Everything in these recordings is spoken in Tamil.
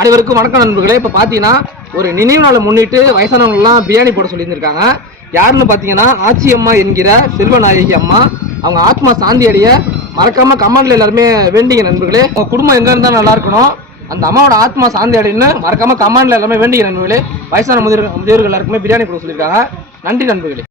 அனைவருக்கும் வணக்கம் நண்பர்களே. இப்போ பார்த்தீங்கன்னா ஒரு நினைவு நாளை முன்னிட்டு வயசானவங்கலாம் பிரியாணி போட சொல்லியிருந்திருக்காங்க. யாருன்னு பார்த்தீங்கன்னா ஆச்சி அம்மா என்கிற செல்வநாயகி அம்மா. அவங்க ஆத்மா சாந்தி அடைய மறக்காமல் கமெண்ட்ல எல்லாருமே வேண்டிங்க நண்பர்களே. உங்கள் குடும்பம் எங்கே இருந்தால் நல்லா இருக்கணும். அந்த அம்மாவோட ஆத்மா சாந்தி அடைன்னு மறக்காமல் கமெண்ட்ல எல்லாமே வேண்டிங்க நண்பர்களே. வயசான முதியோர் முதியோர்கள் எல்லாருக்குமே பிரியாணி போட சொல்லியிருக்காங்க. நன்றி நண்பர்களே.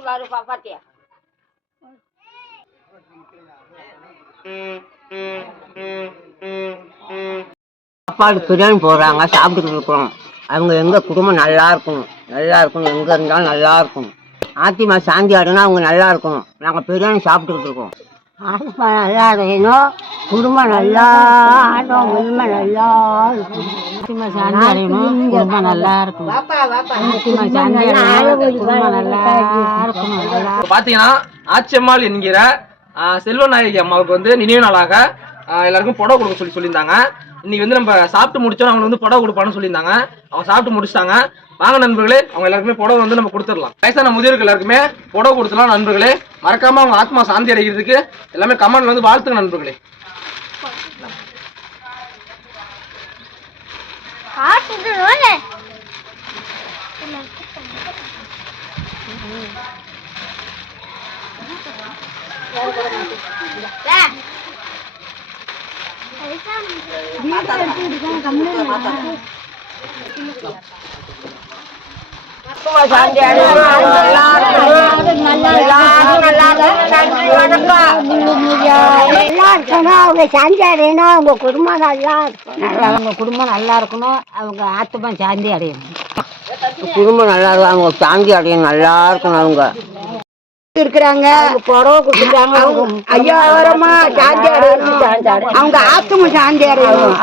Baru papat ya? சாப்பாடு பிரியாணி போடுறாங்க சாப்பிட்டுக்கிட்டு இருக்கிறோம் அவங்க எங்க குடும்பம் நல்லா இருக்கணும் நல்லா இருக்கணும் எங்க இருந்தாலும் நல்லா இருக்கணும் ஆத்திமா சாந்தி ஆடுனா அவங்க நல்லா இருக்கணும் நாங்க பிரியாணி சாப்பிட்டுக்கிட்டு இருக்கோம். ஆத்மா நல்லா இருக்கணும். குடும்பம் நல்லா ஆடும் குடும்பம் நல்லா இருக்கும். ஆத்திமா சாந்தி அடையணும் குடும்பம் நல்லா இருக்கணும் ஆத்திமா சாந்தி அடையணும் குடும்பம் நல்லா இருக்கணும் நல்லா பார்த்தீங்கன்னா ஆச்சியம்மாள் என்கிற செல்வநாயகி அம்மாவுக்கு வந்து நினைவு நாளாக எல்லாருக்கும் புடவை கொடுக்க சொல்லி சொல்லியிருந்தாங்க. இன்னைக்கு வந்து நம்ம சாப்பிட்டு முடிச்சோம் அவங்க வந்து புடவை கொடுப்பான்னு சொல்லியிருந்தாங்க. அவங்க சாப்பிட்டு முடிச்சிட்டாங்க. வாங்க நண்பர்களே அவங்க எல்லாருக்குமே புடவை வந்து நம்ம கொடுத்துடலாம். வயசான முதியோர்கள் எல்லாருக்குமே புடவை கொடுத்துலாம் நண்பர்களே. மறக்காம அவங்க ஆத்மா சாந்தி அடைகிறதுக்கு எல்லாமே கமெண்ட்ல வந்து வாழ்த்துங்க நண்பர்களே. அடையணும் நல்லா இருக்கணும். அவங்க சாந்தி அடையணும் அவங்க குடும்பம் நல்லா இருக்கணும். நல்லா அவங்க குடும்பம் நல்லா இருக்கணும். அவங்க ஆத்மா சாந்தி அடையணும். குடும்பம் நல்லா இருக்கும் அவங்க சாந்தி அடையணும். நல்லா இருக்கணும் அவங்க. இருக்கிறாங்க புடவை கொடுத்துருக்காங்க. ஐயாயிரமா சாந்தி அடையணும். அவங்க ஆத்மா சாந்தி அடையணும்.